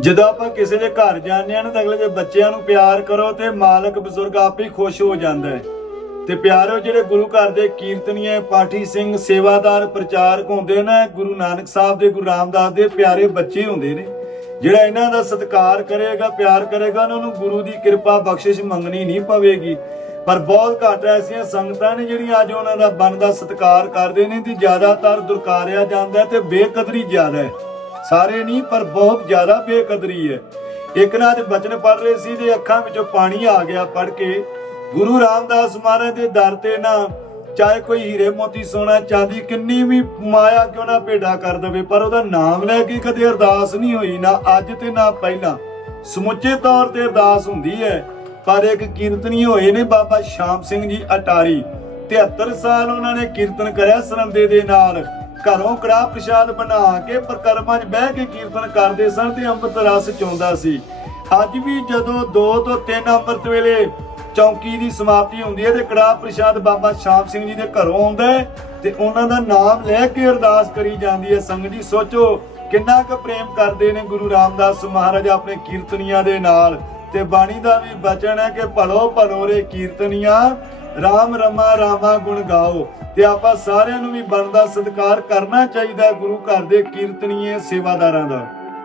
ਜਦੋਂ ਆਪਾਂ ਕਿਸੇ ਦੇ ਘਰ ਜਾਂਦੇ ਆ ਨਾ ਤਾਂ ਅਗਲੇ ਦੇ ਬੱਚਿਆਂ ਨੂੰ ਪਿਆਰ ਕਰੋ ਤੇ ਮਾਲਕ ਬਜ਼ੁਰਗ ਆਪ ਹੀ ਖੁਸ਼ ਹੋ ਜਾਂਦਾ ਹੈ। ਤੇ ਪਿਆਰੋ, ਜਿਹੜੇ ਗੁਰੂ ਘਰ ਦੇ ਕੀਰਤਨੀਏ ਪਾਠੀ ਸਿੰਘ, ਸੇਵਾਦਾਰ, ਪ੍ਰਚਾਰਕ ਹੁੰਦੇ ਨੇ, ਗੁਰੂ ਨਾਨਕ ਸਾਹਿਬ ਦੇ, ਗੁਰੂ ਰਾਮਦਾਸ ਦੇ ਪਿਆਰੇ ਬੱਚੇ ਹੁੰਦੇ ਨੇ, ਜਿਹੜਾ ਇਹਨਾਂ ਦਾ ਸਤਿਕਾਰ ਕਰੇਗਾ, ਪਿਆਰ ਕਰੇਗਾ, ਉਹਨਾਂ ਨੂੰ ਗੁਰੂ ਦੀ ਕਿਰਪਾ ਬਖਸ਼ਿਸ਼ ਮੰਗਣੀ ਨਹੀਂ ਪਵੇਗੀ। ਪਰ ਬਹੁਤ ਘੱਟ ਐਸੀਆਂ ਸੰਗਤਾਂ ਨੇ ਜਿਹੜੀਆਂ ਅੱਜ ਉਹਨਾਂ ਦਾ ਬਣਦਾ ਸਤਿਕਾਰ ਕਰਦੇ ਨੇ ਤੇ ਜ਼ਿਆਦਾਤਰ ਦੁਰਕਾਰਿਆ ਜਾਂਦਾ ਤੇ ਬੇਕਦਰੀ ਜ਼ਿਆਦਾ ਹੈ। ਸਾਰੇ ਨਹੀਂ, ਪਰ ਬਹੁਤ ਜ਼ਿਆਦਾ ਬੇਕਦਰੀ ਹੈ। ਇੱਕ ਨਾ ਬਚਨ ਪੜ ਰਹੇ ਸੀ ਤੇ ਅੱਖਾਂ ਵਿੱਚੋਂ ਪਾਣੀ ਆ ਗਿਆ ਪੜ ਕੇ। ਗੁਰੂ ਰਾਮਦਾਸ ਮਹਾਰਾਜ ਦੇ ਦਰ ਤੇ ਨਾ ਚਾਹੇ ਕੋਈ ਹੀਰੇ ਮੋਤੀ ਸੋਨਾ, ਚਾਂਦੀ, ਕਿੰਨੀ ਵੀ ਮਾਇਆ ਕਿਉਂ ਨਾ ਭੇਡਾ ਕਰ ਦਵੇ, ਪਰ ਉਹਦਾ ਨਾਮ ਲੈ ਕੇ ਕਦੇ ਅਰਦਾਸ ਨਹੀਂ ਹੋਈ, ਨਾ ਅੱਜ ਤੇ ਨਾ ਪਹਿਲਾਂ। ਸਮੁੱਚੇ ਤੌਰ ਤੇ ਅਰਦਾਸ ਹੁੰਦੀ ਹੈ, ਪਰ ਇੱਕ ਕੀਰਤਨੀ ਹੋਏ ਨੇ ਬਾਬਾ ਸ਼ਾਮ ਸਿੰਘ ਜੀ ਅਟਾਰੀ। 73 ਸਾਲ ਉਹਨਾਂ ਨੇ ਕੀਰਤਨ ਕਰਿਆ ਸਰੰਦੇ ਦੇ ਨਾਲ। ਘਰੋਂ ਕੜਾ ਪ੍ਰਸ਼ਾਦ ਬਣਾ ਕੇ ਪ੍ਰਕਰਮਾਂ 'ਚ ਬਹਿ ਕੇ ਕੀਰਤਨ ਕਰਦੇ ਸਨ ਤੇ ਅੰਮ੍ਰਿਤ ਰਸ ਚੋਂਦਾ ਸੀ। ਅੱਜ ਵੀ ਜਦੋਂ 2 ਤੋਂ 3 ਅੰਮ੍ਰਿਤ ਵੇਲੇ ਚੌਂਕੀ ਦੀ ਸਮਾਪਤੀ ਹੁੰਦੀ ਹੈ ਤੇ ਕੜਾ ਪ੍ਰਸ਼ਾਦ ਬਾਬਾ ਸ਼ਾਮ ਸਿੰਘ ਜੀ ਦੇ ਘਰੋਂ ਆਉਂਦਾ ਹੈ ਤੇ ਉਹਨਾਂ ਦਾ ਨਾਮ ਲੈ ਕੇ ਅਰਦਾਸ ਕਰੀ ਜਾਂਦੀ ਹੈ। ਸੰਗਤ ਜੀ, ਸੋਚੋ ਕਿੰਨਾ ਕੁ ਪ੍ਰੇਮ ਕਰਦੇ ਨੇ ਗੁਰੂ ਰਾਮਦਾਸ ਮਹਾਰਾਜ ਆਪਣੇ ਕੀਰਤਨੀਆਂ ਦੇ ਨਾਲ ਤੇ ਬਾਣੀ ਦਾ ਵੀ ਬਚਨ ਹੈ ਕਿ ਭਲੋ ਭਲੋ ਰੇ ਕੀਰਤਨੀਆਂ ਰਾਮ ਰਮਾ ਰਾਮਾ ਗੁਣ ਗਾਓ ਤੇ ਆਪਾਂ ਸਾਰਿਆਂ ਨੂੰ ਵੀ ਬਣਦਾ ਸਤਿਕਾਰ ਕਰਨਾ ਚਾਹੀਦਾ ਗੁਰੂ ਘਰ ਦੇ ਕੀਰਤਨੀਏ, ਸੇਵਾਦਾਰਾਂ ਦਾ।